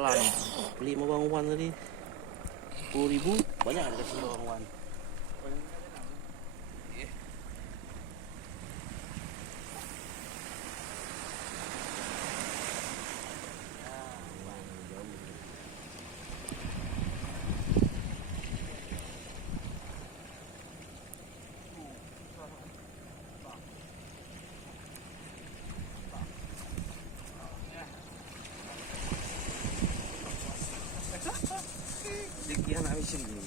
belang. Beli sama Bang Wan tadi 10.000, banyak ada kasih Bang Wan. Sekian habis ini.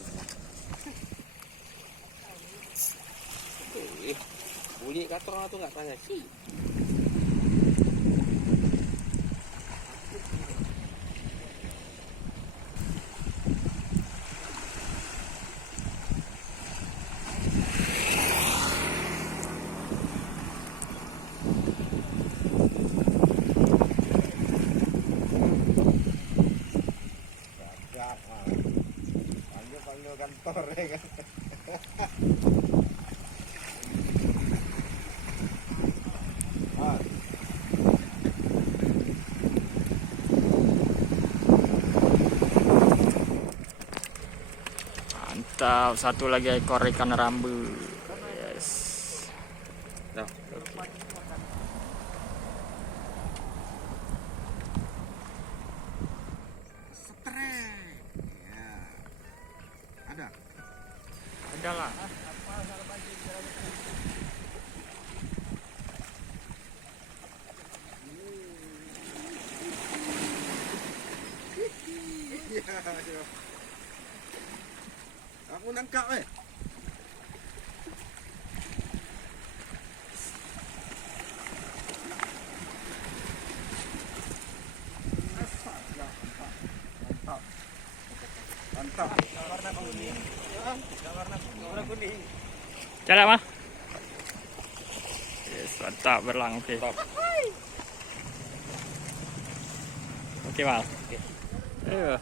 Boleh kata orang tu nggak tanya sih. Panggil kantor ya kan. Mantap, satu lagi ekor ikan rambu. Yes. Dah. Setrek. Ya. Ada. Ada lah. Aku nangkap Mantap. Warna kuning. Warna kuning. Jalan mah. Yes, mantap belang. Okey. Okey, Mal. Okey. Ayo.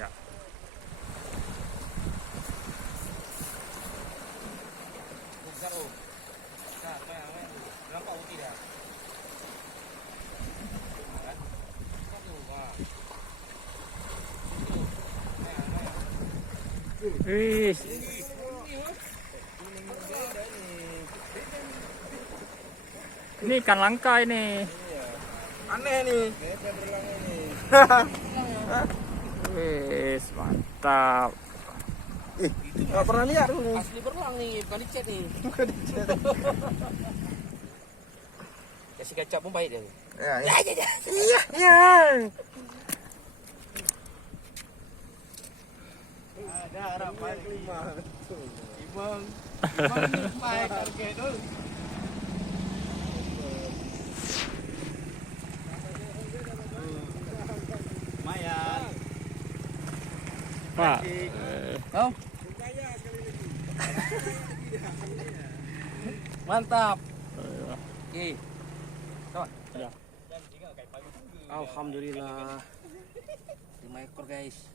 Ya. Wih. Ini ikan langka ini. Aneh nih. Wih, mantap. Nggak pernah lihat dulu. Asli berulang nih, bukan dicet nih. Kasih kecap pun baik dia. Ya. Ya. Ada harapan kelima. Imang baik target dulu. Lumayan. Pak. Kau? Mantap. Okey. Kawan. Ya. Alhamdulillah. 5 ekor guys.